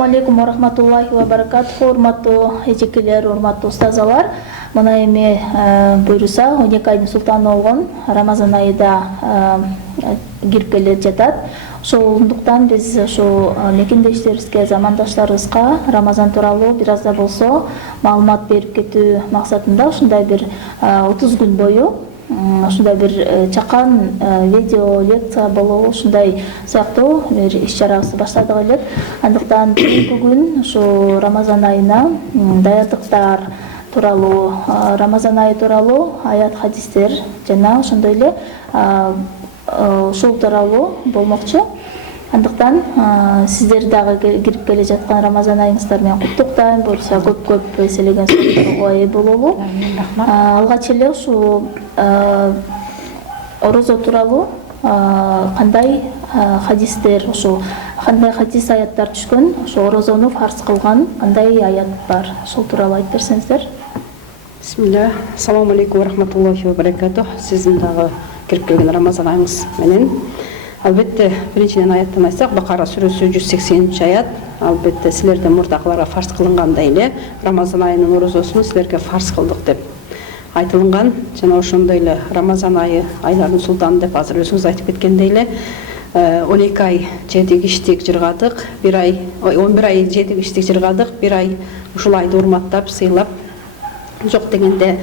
Ассаламу алейкум ва рахматуллахи ва баракатуху. Урматтуу эжекелер, урматтуу устазалар. Мына эми буйруса 12 айдын султаны болгон Рамазан айда кирип келе жатат. Ошондуктан биз ошо мекендештерибизге, замандаштарыбызга Рамазан тууралуу бир аз да болсо маалымат берип кетүү максатында ушундай бир 30 күн бою ушундай бир чакан видео лекция болобу, ушундай сыяктуу бир иш-чарабызды баштадык элек. Андыктан бүгүн ушу Рамазан айына даярдыктар тууралуу, Рамазан айы тууралуу аят хадистер жана ошондой эле ушул тууралуу болмокчу. Андыктан сиздер дагы кирип келе жаткан Рамазан айыңыздар менен куттуктайм. Буюрса көп эселеген суроолорго ээ бололу. Алгач эле ушу орозо тууралуу кандай хадистер, ушу кандай хадис аяттар түшкөн, ушу орозону фарз кылган кандай аят бар, ошол тууралуу айтып берсеңиздер. Бисмилlah. Ассаламу алейкум ва рахматуллахи ва баракатух. Сиздин дагы кирип келген Рамазан айыңыз менен. Албетте, биринчиден аяттан айтсак, Бакара сүрөсү 180 аят. Албетте, силерден мурдакыларга фарз кылынгандай эле Рамазан айынын орозосун силерге фарз кылдык деп айтылган. Жана ошондой эле Рамазан айы айлардын султаны деп азыр өзүңүз айтып кеткендей эле 12 ай жетик иштик жыргадык, 11 ай жетик иштик жыргадык, 1 ай ушул айды урматтап, сыйлап, жок дегенде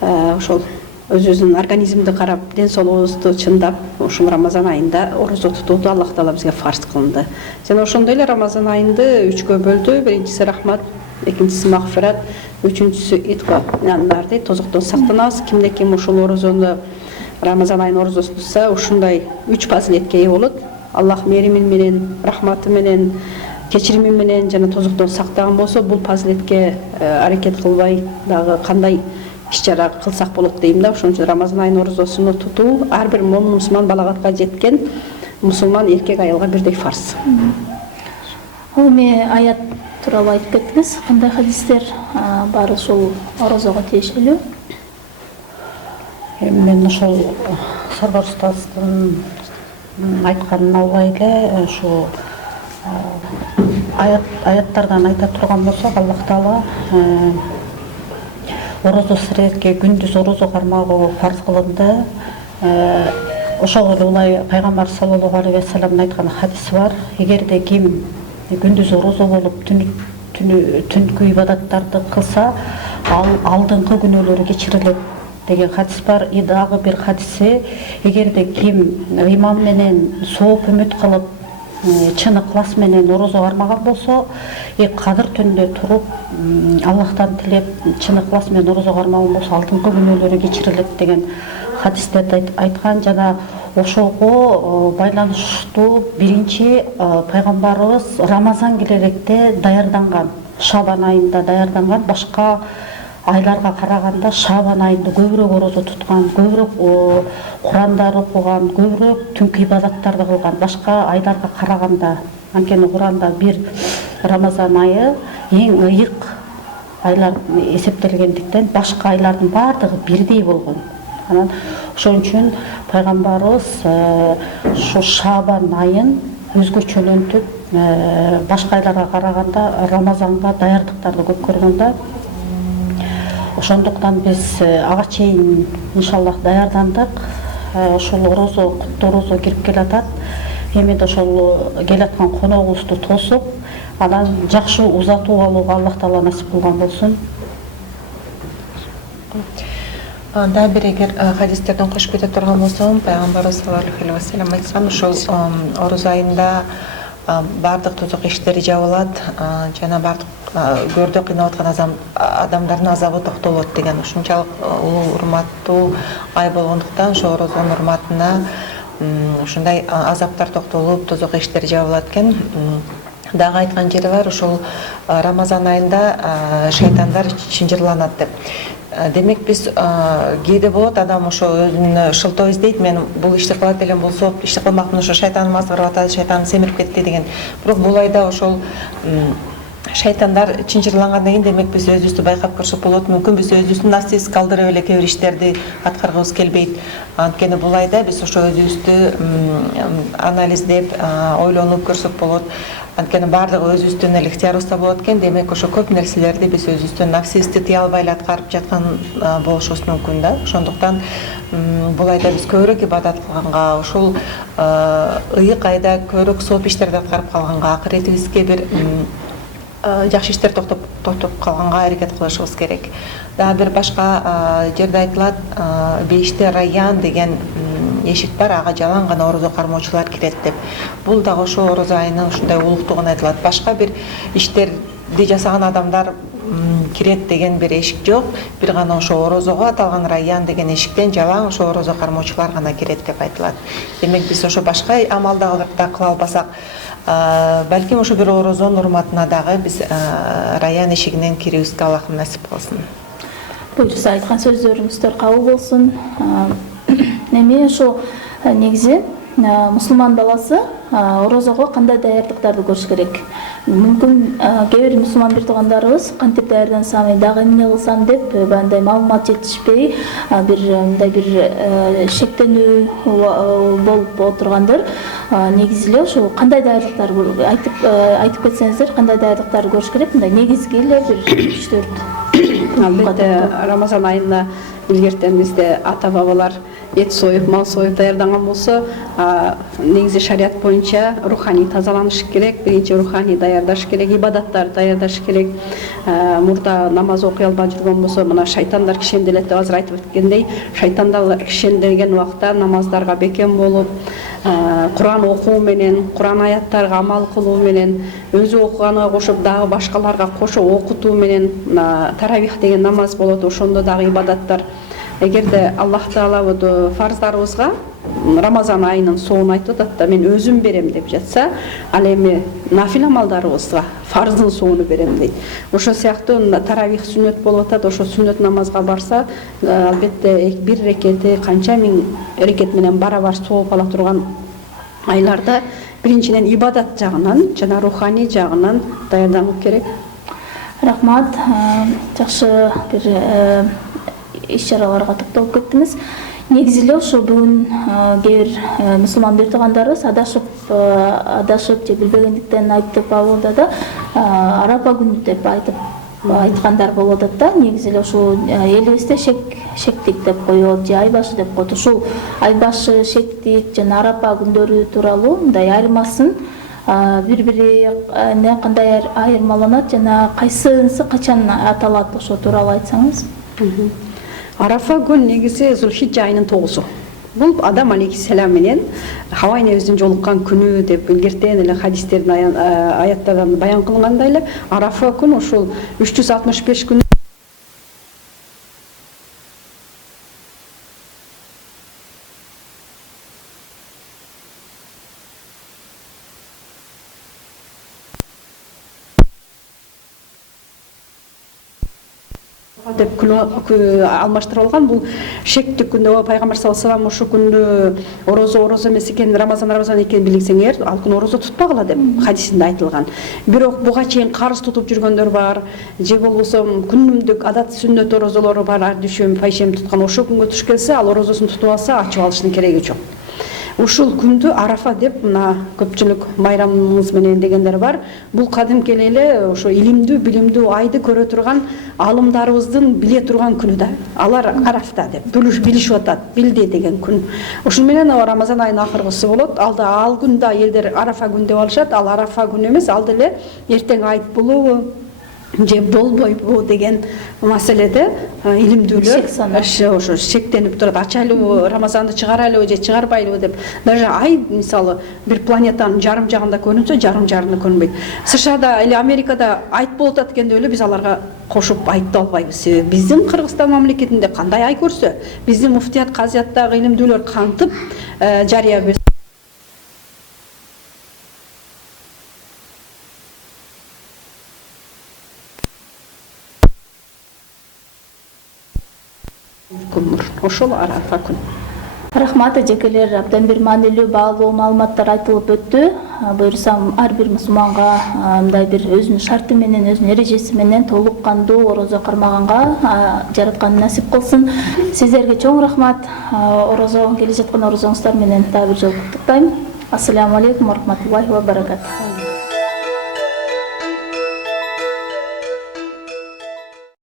ошол өзүбүздүн организмди карап, ден соолугубузду чындап, ушул Рамазан айында орозо тутууду Аллах Таала бизге фарз кылды. Жана ошондой эле Рамазан айында 3кө бөлдү. Биринчиси рахмат, экинчиси магфират, үчүнчүсү итко. Яндарда тозоктон сактанабыз. Кимде ким ушул орозону Рамазан айынын орозосун тутса, ушундай 3 фазилетке ээ болот. Аллах мээрими менен, рахматы менен, кечирими менен жана тозоктон сактаган болсо, бул фазилетке аракет кылбай дагы кандай иш-чара кылсак болот дейм да. Ошон үчүн Рамазан айынын орозосун тутуу ар бир момун мусулман балагатка жеткен мусулман эркек аялга бирдей фарз. Эми аят тууралуу айтып кеттиңиз. Кандай хадистер бар ушул орозого тиешелүү? Мен ошол Сарбар устаздын айтканын албай эле ушу аяттардан айта турган болсок, Аллах Таала орозо силерге күндүз орозо кармагуу фарз кылынды. Ошого улай пайгамбар саллаллаху алейхи ва салламдын айткан хадиси бар. Эгерде ким күндүз орозо болуп түнкү ибадаттарды кылса, ал алдыңкы күнөөлөрү кечирилет деген хадис бар. Дагы бир хадиси, эгерде ким ыйман менен сооп үмүт кылып, чын ыклас менен орозо кармаган болсо, кадыр түндө туруп Аллахтан тилеп чын ыклас менен орозо кармаган болсо, алдыңкы күнөөлөрү кечирилет деген хадистерди айткан. Жана ошого байланыштуу биринчи пайгамбарыбыз Рамазан келеректе даярданган, Шабан айында даярданган, башка айларга караганда Шабан айында көбүрөөк орозо туткан, көбүрөөк Курандар окуган, көбүрөөк түнкү ибадаттарды кылган, башка айларга караганда. Анткени Куранда бир Рамазан айы эң ыйык айлар эсептелгендиктен башка айлардын баардыгы бирдей болгон. Анан ошон үчүн пайгамбарыбыз ушу Шабан айын өзгөчөлөнтүп, башка айларга караганда Рамазанга даярдыктарды көп көргөн да. Ошондуктан биз ага чейин иншаллах даярдандык. Ошол орозо, куттуу орозо кирип келатат. Эми да ошол келаткан коногубузду тосуп, анан жакшы узатуу алууга Аллах Таала насип кылган болсун. Да, бир эгер хадистерден кошуп кете турган болсом, пайгамбарыбыз саллаллаху алейхи ва саллям айткан, ошол орозо айында бардык тозок иштери жабылат, жана бардык көрдө кыйналып аткан адамдардын азабы токтолот деген. Ушунчалык улуу урматтуу ай болгондуктан ошо орозонун урматына ушундай азаптар токтолуп, тозок иштери жабылат экен. Дагы айткан жери бар, ошол Рамазан айында шайтандар чынжырланат деп. Демек биз кээде болот, адам ошо өзүн шылтоо издейт, мен бул ишти кылат элем болсо, ишти кылмакмын, ошо шайтаным азгырып атат, шайтаным семирип кетти деген. Бирок бул айда ошол шайтандар чынчырлангандан кийин демек биз өзүбүздү байкап көрсөк болот. Мүмкүн биз өзүбүздүн нафсибиз калтырып эле кээ бир иштерди аткаргыбыз келбейт. Анткени бул айда биз ошо өзүбүздү анализдеп, ойлонуп көрсөк болот. Анткени баардыгы өзүбүздүн эле ыктыярыбызда болот экен. Демек ошо көп нерселерди биз өзүбүздүн нафсибизди тыя албай эле аткарып жаткан болушубуз мүмкүн да. Ошондуктан бул айда биз көбүрөөк ибадат кылганга, ушул ыйык айда көбүрөөк сооп иштерди аткарып калганга, акыретибизге бир жакшы иштер токтоп калганга аракет кылышыбыз керек. Дагы бир башка жерде айтылат, беште Райян деген эшик бар, ага жалаң гана орозо кармоочулар кирет деп. Бул дагы ошо орозо айынын ушундай улуктугун айтылат. Башка бир иштерди жасаган адамдар кирет деген бир эшик жок. Бир гана ошо орозого аталган Райян деген эшиктен жалаң ошо орозо кармоочулар гана кирет деп айтылат. Демек биз ошо башка амал дагы кыла албасак, балким ошо бир орозонун урматына дагы биз Райян эшигинен кирүүбүзгө Аллахым насип кылсын. Буюрса айткан сөздөрүңүздөр кабыл болсун. Неме ошо негизи мусулман баласы орозого кандай даярдыктарды көрүш керек? Мүмкүн кээ бир мусулман бир туугандарыбыз кантип даярдансам, дагы эмне кылсам деп андай маалымат жетишпей, мындай бир шектенүү болуп отургандыр. Негизи эле ошо кандай даярдыктар айтып кетсеңиздер, кандай даярдыктарды көрүш керек? Мындай негизги эле бир 3-4. Албетте Рамазан айына илгертен бизде ата бабалар эт союп, мал союп даярданган болсо, негизи шарият боюнча руханий тазаланыш керек, биринчи руханий даярдаш керек, ибадаттарды даярдаш керек. Мурда намаз окуй албай жүргөн болсо, мына шайтандар кишенделет деп азыр айтып өткөндөй, шайтандар кишендеген убакта намаздарга бекем болуп, Куран окуу менен, Куран аяттарга амал кылуу менен, өзү окуганга кошуп дагы башкаларга кошо окутуу менен, таравих деген намаз болот, ошондо дагы ибадаттар. Эгерде Аллах Таала фарздарыбызга Рамазан айынын соонун айтып атат да, мен өзүм берем деп жатса, ал эми нафил амалдарыбызга фарздын соону берем дейт. Ошо сыяктуу таравих сүннөт болуп атат, ошо сүннөт намазга барса, албетте бир рекети канча миң рекет менен барабар сооп ала турган айларда биринчиден ибадат жагынан жана руханий жагынан даярданып керек. Рахмат, жакшы бир иш-чараларга токтолуп кеттиңиз. Негизи эле ошо бүгүн кээ бир мусулман бир туугандарыбыз адашып же билбегендиктен айтып алууда да Арапа күнү деп айткандар болуп атат да. Негизи эле ушул элибизде шектик деп коет же айбашы деп коет. Ушул айбашы, шектик жана Арапа күндөрү тууралуу мындай айырмасын, бири-бири кандай айырмаланат жана кайсынысы качан аталат, ошо тууралуу айтсаңыз. Арафа күн негизи Зулхиджа айынын 9-у. Бул Адам алейхиссалам менен Хава энебиздин жолуккан күнү деп илгертен эле хадистердин аяттардан баян кылынгандай эле, Арафа күн ушул 365 күн деп алмаштырып алган. Бул шектик күндө пайгамбар саллаллаху алейхи вассалам ошол күндү орозо эмес экен, Рамазан экенин билсеңер, ал күнү орозо тутпагыла деп хадисинде айтылган. Бирок буга чейин карыз тутуп жүргөндөр бар, же болбосо күнүмдүк адат сүннөт орозолору бар, ардүшөм, пайшем туткан, ошол күнгө туш келсе, ал орозосун тутуп алса, ачып алыштын кереги жок. Ушул күндү Арафа деп мына көпчүлүк майрамыңыз менен дегендер бар. Бул кадимки эле ошо илимдүү, билимдүү айды көрө турган алымдарыбыздын биле турган күнү да. Алар Арафта деп билишип атат, билди деген күн. Ошол менен Рамазан айынын акыркысы болот. Алда ал күндө элдер Арафа күн деп алышат. Ал Арафа күн эмес, ал деле эртең айт болобу же болбойбу деген маселеде илимдүүлөр ошо шектенип турат. Ачайлыбы, Рамазанды чыгарайлыбы же чыгарбайлыбы деп. Даже ай мисалы бир планетанын жарым жагында көрүнсө, жарым жагында көрүнбөйт. США-да или Америкада айт болуп атат экен деп эле биз аларга кошуп айтты албайбыз. Биздин Кыргызстан мамлекетинде кандай ай көрсө, биздин муфтият, казияттагы илимдүүлөр кантип жарыя берсе ошол Арафа күн. Рахмат, эжекелер, абдан бир маанилүү, баалуу маалыматтар айтылып өттү. буйрсам ар бир мусулманга мындай бир өзүнүн шарты менен, өзүнүн эрежеси менен толук кандуу орозо кармаганга жараткан насип кылсын. Сиздерге чоң рахмат. Орозо келе жаткан орозоңуздар менен дагы бир жолу куттуктайм. Ассаламу алейкум ва рахматуллахи ва баракатух.